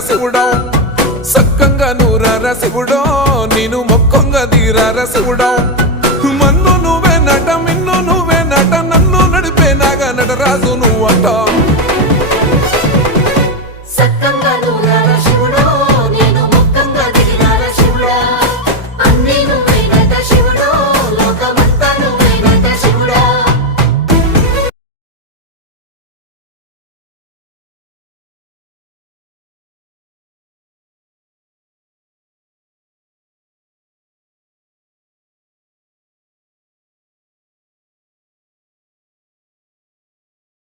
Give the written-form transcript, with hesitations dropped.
శివుడో సక్కంగా నూరార శివుడో నేను మొక్కంగా తీరార శివుడో మన్ను నువ్వే నట మిన్ను నువ్వే నట నన్ను నడిపే నాగా నటరాజు నువ్వంట